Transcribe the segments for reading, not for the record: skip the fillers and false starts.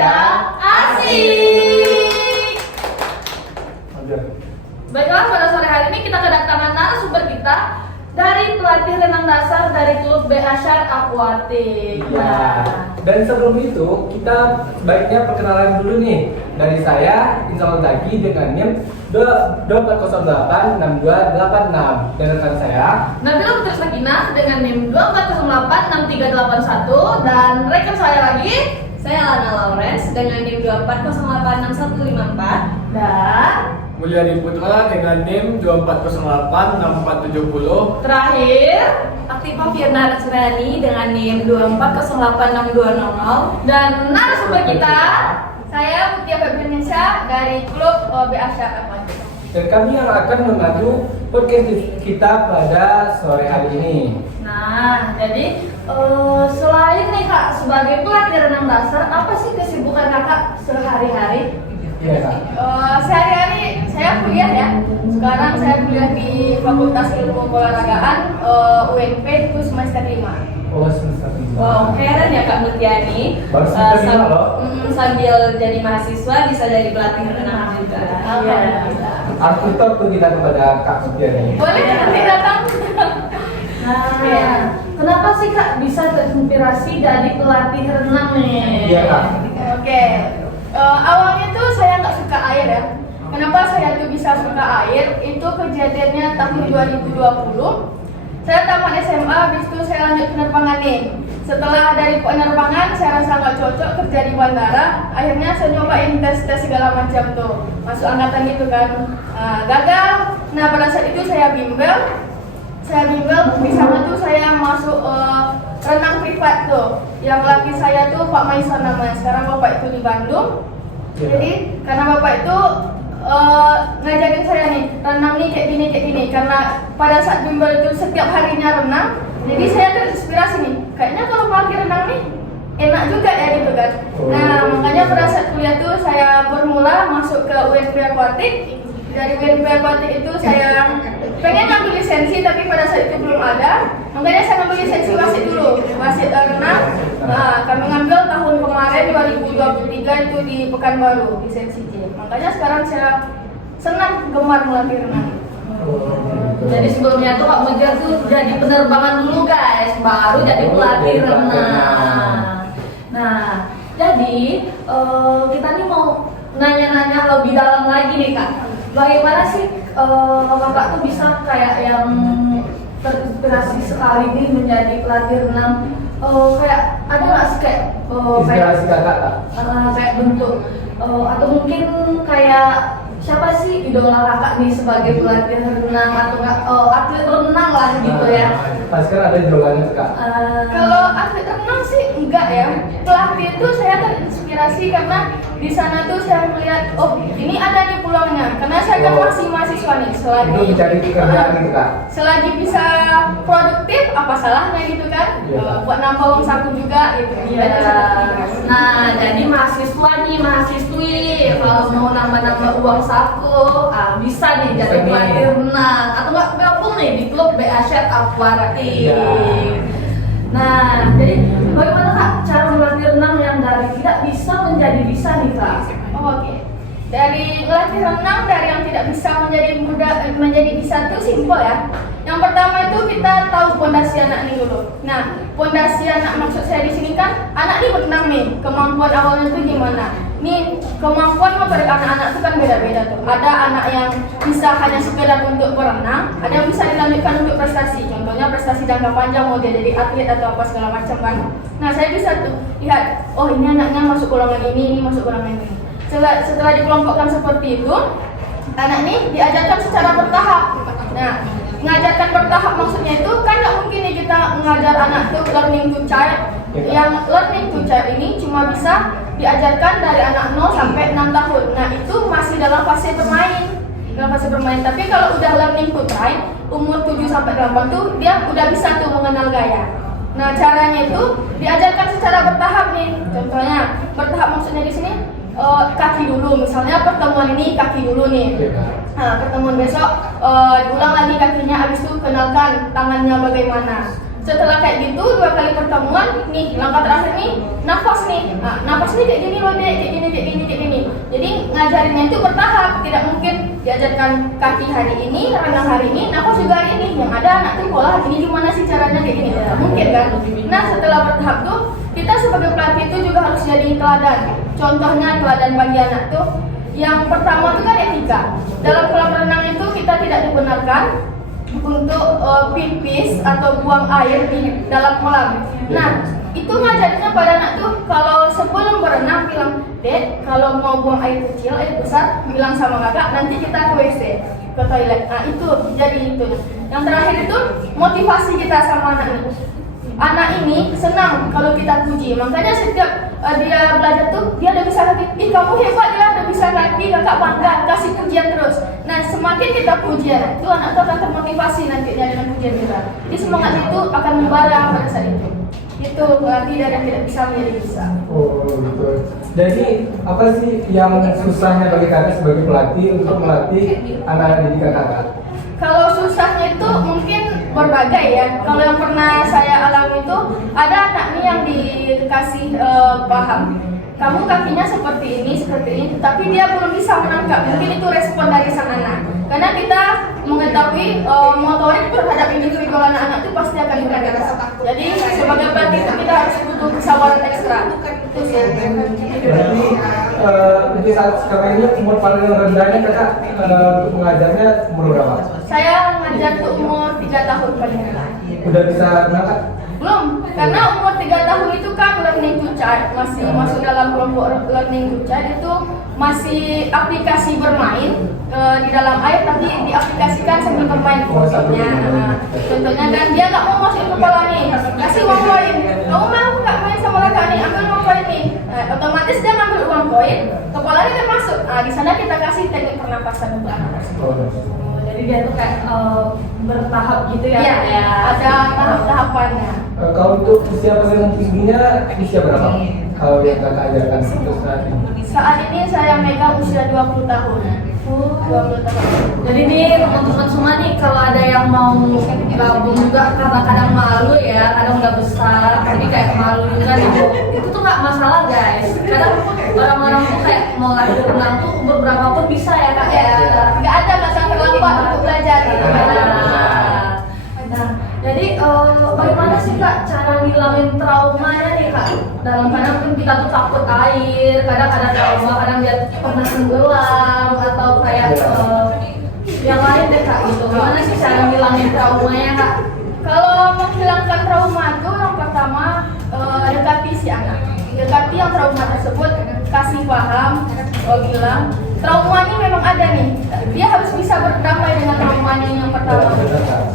Bincang Asik. Baiklah, pada sore hari ini kita kedatangan narasumber kita dari pelatih renang dasar dari klub BA Syar Aquatic. Ya. Dan sebelum itu kita sebaiknya perkenalan dulu nih dari saya Insal Dagi dengan NIM 24086286 dan rekan saya Nabila Putri Sakina dengan NIM 24086381 dan rekan saya lagi Saya Lana Lawrence dengan NIM 24086154 dan Mulyadi Putra dengan NIM 24086470. terakhir Aktiva Firna Ratsirani dengan NIM 24086200 dan narasumber kita saya Mutia Febriansyah dari klub BA Syar Aquatic. Dan kami yang akan memandu podcast kita pada sore hari ini. Nah, jadi selain nih Kak sebagai pelatih renang dasar, apa sih kesibukan Kakak sehari-hari? Iya Kak. Sehari-hari saya kuliah ya. Sekarang saya kuliah di Fakultas Ilmu Keolahragaan UNP itu semester 5. Oh semester 5. Wow, keren ya Kak Mutiani. Baru semester 5 loh. Sambil jadi mahasiswa bisa jadi pelatih renang juga. Alhamdulillah. Aku tuh kita kepada Kak Sudiani. Boleh nanti datang. Nah, Iya. kenapa sih Kak bisa terinspirasi jadi pelatih renang nih? Iya, Kak. Oke. Awalnya tuh saya nggak suka air ya. Kenapa saya tuh bisa suka air? Itu kejadiannya tahun 2020. Saya tamat SMA, habis itu saya lanjut penerbangan nih. Setelah dari penerbangan, saya rasa nggak cocok kerja di bandara. Akhirnya saya nyobain tes segala macam tuh, masuk angkatan gitu kan. Gagal. Nah pada saat itu saya bimbel. Di sana tuh saya masuk renang privat tuh. Yang laki saya tuh Pak Maisan namanya. Sekarang bapak itu di Bandung. Ya. Jadi karena bapak itu ngajarin saya nih renang nih kayak gini. Karena pada saat bimbel itu setiap harinya renang. Jadi saya terinspirasi nih. Kayaknya kalau mau renang nih enak juga ya gitu kan. Nah makanya pada saat kuliah tuh saya bermula masuk ke UNP Aquatic. Dari UNP Aquatic itu saya pengen ngambil lisensi tapi pada saat itu belum ada. Makanya saya ngambil lisensi wasit dulu, wasit renang. Nah, kami ngambil tahun kemarin 2023 itu di Pekanbaru lisensi J. Makanya sekarang saya senang gemar melatih renang. Jadi sebelumnya tuh Pak Megar tuh jadi penerbangan dulu guys, baru jadi pelatih renang. Nah, jadi kita nih mau nanya-nanya lebih dalam lagi nih Kak. Bagaimana sih Kakak tuh bisa kayak yang terinspirasi sekali nih menjadi pelatih renang? Kayak ada nggak sih kayak Inspirasi Kakak, Kak? kayak bentuk atau mungkin kayak siapa sih idola Kakak nih sebagai pelatih renang atau nggak atlet renang lah gitu ya? Pasti kan ada idolanya tuh, Kak. Kalau atlet renang sih enggak ya. Pelatih itu saya terinspirasi karena di sana tuh saya melihat oh ini ada nih peluangnya. Karena saya kan masih mahasiswa nih. Itu mencari pekerjaan gitu, Kak. Selagi bisa produktif apa salahnya gitu kan? Iya. Buat nambah uang saku juga gitu. Iya. Nah, jadi mahasiswa nih, mahasiswi kalau mau nambah-nambah uang saku, bisa nih jadi Bisa nih. pelatih renang atau nggak gabung nih di klub BA Syar Aquatic. Iya. Nah, jadi bagaimana Kak cara melatih renang yang dari tidak bisa menjadi bisa nih Kak? Oke. Dari melatih renang dari yang tidak bisa menjadi bisa itu simpel ya. Yang pertama itu kita tahu pondasi anak ini dulu. Nah, pondasi anak maksud saya di sini kan anak ini berenang nih, kemampuan awalnya itu gimana? Nih kemampuan motorik anak-anak itu kan beda-beda tuh. Ada anak yang bisa hanya sekedar untuk berenang, ada yang bisa dilanjutkan untuk prestasi. Contohnya prestasi jangka panjang mau dia jadi atlet atau apa segala macam kan. Nah saya bisa tuh lihat, oh ini anaknya masuk golongan ini masuk golongan ini. Setelah dikelompokkan seperti itu, anak ini diajarkan secara bertahap. Nah mengajarkan bertahap maksudnya itu kan nggak mungkin nih kita mengajar anak tuh learning to child. Yang learning to child ini cuma bisa diajarkan dari anak 0 sampai 6 tahun. Nah itu masih dalam fase bermain. Tapi kalau udah learning to train umur 7 sampai 8 tuh dia udah bisa tuh mengenal gaya. Nah caranya itu diajarkan secara bertahap nih. Contohnya bertahap maksudnya di sini kaki dulu. Misalnya pertemuan ini kaki dulu nih. Nah pertemuan besok diulang lagi kakinya. Abis itu kenalkan tangannya bagaimana. Setelah kayak gitu 2 kali pertemuan nih, langkah terakhir nih nafas nih. Nah, nafas nih kayak gini loh dek, kayak gini. Jadi ngajarinnya itu bertahap, tidak mungkin diajarkan kaki hari ini, renang hari ini, nafas juga hari ini. Yang ada anak tuh pola ini gimana sih caranya kayak gini, tidak mungkin kan. Nah setelah bertahap tuh kita sebagai pelatih itu juga harus jadi teladan. Contohnya teladan bagi anak tuh yang pertama itu kan etika. Dalam kolam renang itu kita tidak dibenarkan untuk pipis atau buang air di dalam kolam. Nah, itu ngajarinnya pada anak tuh kalau sebelum berenang bilang, "Dek, kalau mau buang air kecil, air besar, bilang sama kakak, nanti kita ke WC, ke toilet." Nah, itu jadi itu. Yang terakhir itu motivasi kita sama anak ini. Anak ini senang kalau kita puji, makanya setiap dia belajar tuh dia udah bisa kaki. Ih kamu hebat ya, udah bisa kaki, kakak bangga, kasih pujian terus. Nah semakin kita pujian, itu anak tuh akan termotivasi nantinya dengan pujian kita. Jadi semangat itu akan membara pada saat itu. Itu berarti dari yang tidak bisa menjadi bisa. Oh betul. Jadi apa sih yang susahnya bagi kakak sebagai pelatih untuk melatih anak didik kakak? Kalau susahnya itu mungkin berbagai ya. Kalau yang pernah saya alami itu ada anak nih yang dikasih paham, kamu kakinya seperti ini, tapi dia belum bisa menangkap. Mungkin itu respon dari sang anak. Karena kita mengetahui motorik terhadap individual anak-anak itu pasti akan berbeda. Jadi sebagai pelatih itu kita harus butuh kesabaran ekstra. Itu sih. Berarti untuk saat sekarang ini umur paling rendahnya kakak untuk mengajarnya umur berapa? Saya ngajar tuh umur 3 tahun paling rendah. Udah bisa menangkap? Belum, karena umur 3 tahun itu kan learning to chat, masih masuk dalam kelompok learning to chat, itu masih aplikasi bermain di dalam air, tapi diaplikasikan sambil bermain contohnya. Contohnya dan dia nggak mau masukin kepala nih, kasih uang koin. Kamu mau nggak main sama kakak nih, ambil uang koin nih. Otomatis dia ngambil uang koin, kepalanya kan masuk. Nah, di sana kita kasih teknik pernapasan untuk anak tersebut. Jadi dia tuh kayak bertahap gitu ya? Iya, ada tahap-tahapannya. Kalau untuk usia paling tingginya usia berapa? Kalau yang kakak ajarkan untuk saat ini? Saat ini saya megang usia 20 tahun. 20 tahun. Jadi nih teman-teman semua nih kalau ada yang mau gabung juga karena kadang malu ya, kadang udah besar, jadi kayak malu juga gitu. Itu tuh nggak masalah guys. Kadang orang-orang tuh kayak mau lari renang tuh umur berapapun bisa ya kak ya. Nggak ada kata terlambat untuk belajar gitu. Nah, jadi bagaimana sih kak cara ngilangin traumanya nih kak? Dalam kadang kan kita tuh takut air, kadang ada trauma, kadang dia pernah tenggelam atau kayak yang lain deh kak gitu. Gimana sih cara ngilangin traumanya kak? Kalau menghilangkan trauma itu yang pertama dekati si anak. Dekati yang trauma tersebut, kasih paham, bilang trauma ini memang ada nih. Dia harus bisa berdamai dengan traumanya yang pertama.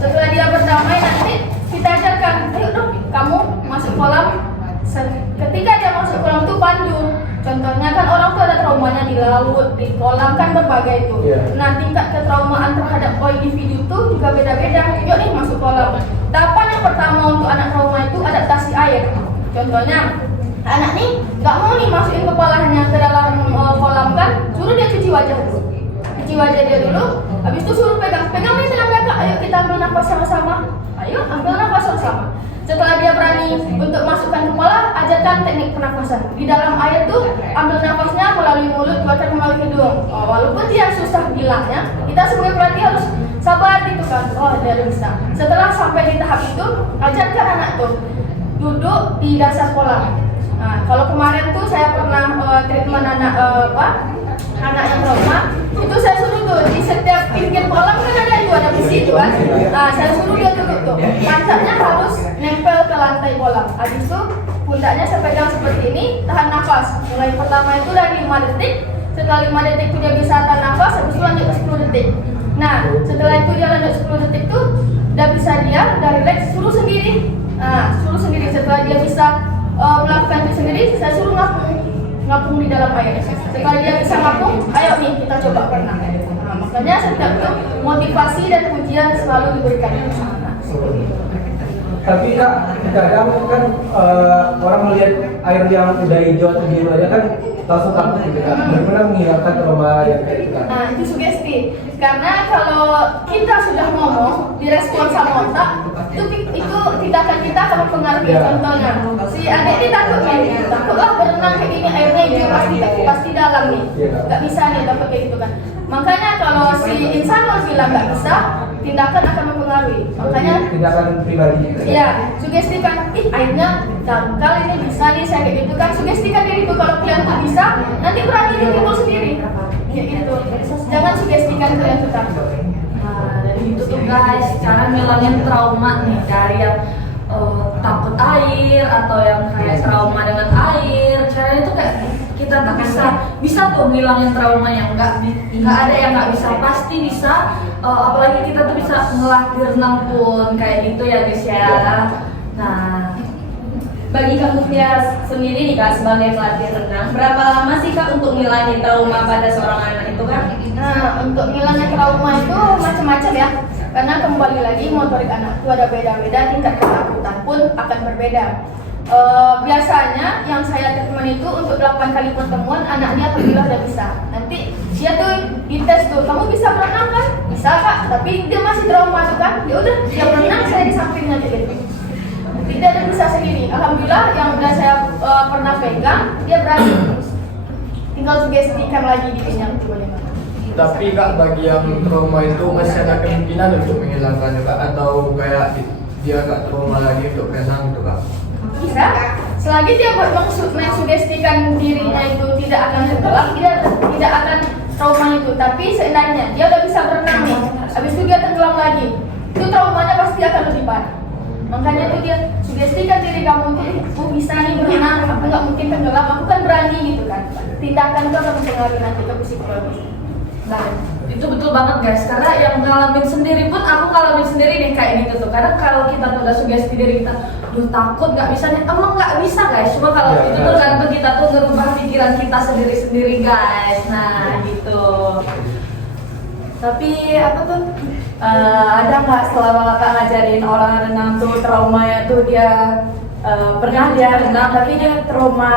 Setelah dia berdamai nanti kita ajarkan, ayo dong kamu masuk kolam. Ketika dia masuk kolam itu pandu. Contohnya kan orang tuh ada traumanya di laut, di kolam kan berbagai itu. Nah tingkat ketraumaan terhadap individu itu juga beda-beda. Yuk nih masuk kolam. Tahapan yang pertama untuk anak trauma itu adaptasi air. Contohnya anak nih nggak mau nih masukin kepalanya ke dalam kolam kan, suruh dia cuci wajah dulu. Cuci wajah dia dulu, habis itu suruh pegang nih tangan kakak. Ayo kita ambil nafas sama-sama. Ayo ambil nafas sama-sama. Setelah dia berani untuk masukkan kepala, ajarkan teknik pernafasan. Di dalam air tuh ambil nafasnya melalui mulut, keluarkan melalui hidung. Walaupun dia susah bilangnya, kita sebagai pelatih harus sabar gitu kan. Oh dia bisa. Setelah sampai di tahap itu, ajarkan anak tuh duduk di dasar kolam. Nah, kalau kemarin tuh saya pernah treatment anak yang trauma, itu saya suruh tuh di setiap pinggir kolam kan ada besi tuh kan. Nah, saya suruh dia duduk tuh. Pantatnya harus nempel ke lantai kolam. Habis itu pundaknya saya pegang seperti ini, tahan nafas. Mulai pertama itu dari 5 detik. Setelah 5 detik itu dia bisa tahan nafas, habis itu lanjut ke 10 detik. Nah, setelah itu dia lanjut 10 detik tuh udah bisa diam, udah relax, suruh sendiri. Nah, suruh sendiri. Setelah dia bisa melakukan itu sendiri, saya suruh ngapung di dalam air. Setelah dia bisa ngapung, ayo nih kita coba berenang. Nah, makanya setiap itu motivasi dan pujian selalu diberikan. Tapi kak, kadang kan orang melihat air yang udah hijau atau biru aja kan langsung takut gitu kan. Bagaimana menghilangkan trauma yang kayak gitu kan? Nah, itu sugesti. Karena kalau kita sudah ngomong, direspon sama otak, itu tindakan kita akan mempengaruhi. Contohnya, si adik ini takut nih, takutlah berenang kayak gini, airnya hijau pasti dalam nih, nggak bisa nih dapat kayak gitu kan. Makanya kalau si insan bilang nggak bisa, tindakan akan mempengaruhi. Makanya tindakan pribadi. iya, sugestikan, airnya dangkal ini bisa nih saya kayak gitu kan. Sugestikan diri itu kalau kalian tuh bisa, nanti berani dia timbul sendiri. Kayak gitu. Jangan sugestikan kalian tuh takut. Nah, dari itu tuh guys, cara ngilangin trauma nih dari yang takut air atau yang kayak trauma dengan air. Caranya tuh kayak kita tuh bisa tuh ngilangin trauma yang nggak ada yang nggak bisa, pasti bisa. Apalagi kita tuh bisa ngelatih renang pun kayak gitu ya guys ya. Nah, Bagi kamu sendiri nih kak sebagai pelatih renang, berapa lama sih kak untuk ngilangin trauma pada seorang anak itu kak? Nah, untuk ngilangin trauma itu macam-macam ya. Karena kembali lagi motorik anak itu ada beda-beda, tingkat ketakutan pun akan berbeda. Biasanya yang saya treatment itu untuk 8 kali pertemuan anak dia alhamdulillah udah bisa. Nanti dia tuh dites tuh, kamu bisa berenang kan? Bisa kak, tapi dia masih trauma tuh kan? Ya udah, dia berenang saya di sampingnya gitu. Tidak ada bisa sendiri. Alhamdulillah yang udah saya pernah pegang dia berani. Tinggal sugestikan lagi dirinya itu bagaimana. Tapi kak, bagi yang trauma itu masih ada kemungkinan untuk menghilangkannya kak, atau kayak dia gak trauma lagi untuk renang gitu kak? Bisa. Selagi dia mensugestikan dirinya itu tidak akan tenggelam, dia tidak akan trauma itu. Tapi seandainya dia udah bisa berenang nih, habis itu dia tenggelam lagi, itu traumanya pasti akan lebih parah. Makanya itu dia sugestikan diri kamu tuh, aku bisa nih berenang, aku nggak mungkin tenggelam, aku kan berani gitu kan. Tindakan itu akan mempengaruhi nanti ke psikologis. nah itu betul banget guys, karena yang ngalamin sendiri pun aku ngalamin sendiri nih kayak gitu tuh. Kadang kalau kita tuh udah sugesti diri kita, duh takut nggak bisa nih, emang nggak bisa guys. Cuma kalau itu tuh tergantung kita tuh ngerubah pikiran kita sendiri-sendiri guys. Nah gitu. Tapi apa tuh? Ada nggak selama kakak ngajarin orang renang tuh traumanya tuh dia pernah dia renang tapi dia trauma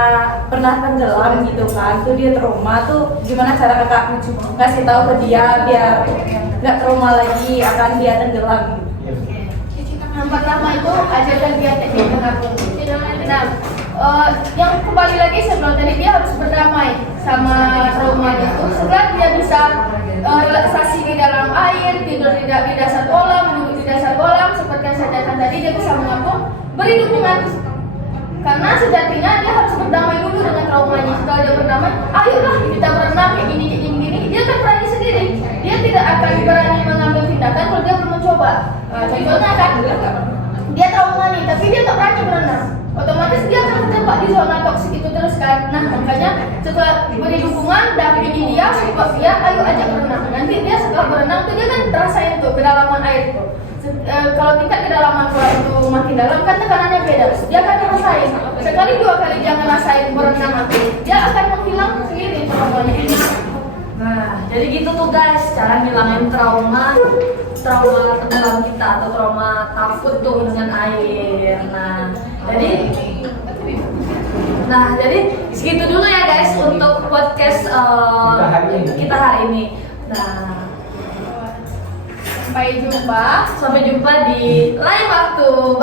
pernah tenggelam gitu kan, tuh dia trauma tuh gimana cara kakak ngasih tahu ke dia biar nggak trauma lagi akan dia tenggelam gitu. Yang pertama itu ajarkan dia teknik menabung. Nah, yang kembali lagi sebelum tadi dia harus berdamai sama trauma itu. Setelah dia bisa relaksasi di dalam air, tidur di dasar kolam, duduk di dasar kolam, seperti yang saya katakan tadi, dia bisa mengapung, beri dukungan. Karena sejatinya dia harus berdamai dulu dengan traumanya. Setelah dia berdamai, ayolah kita berenang kayak gini, dia akan berani sendiri. Dia tidak akan berani mengambil tindakan kalau dia belum mencoba. Contohnya kan, dia trauma nih, tapi dia tak berani berenang. Otomatis dia akan terjebak di zona toksik itu terus kan. Nah makanya setelah beri dukungan, dampingi dia, support dia, ayo ajak berenang. Nanti dia setelah berenang tuh dia kan rasain tuh kedalaman air itu. Kalau tingkat kedalaman kolam itu makin dalam kan tekanannya beda. Dia akan ngerasain. Sekali 2 kali dia ngerasain berenang itu, dia akan menghilang sendiri traumanya ini. Nah, jadi gitu tuh guys, cara ngilangin trauma tenggelam kita atau trauma takut tuh dengan air. Jadi segitu dulu ya guys untuk podcast kita hari ini. Nah, Sampai jumpa. sampai jumpa di lain waktu.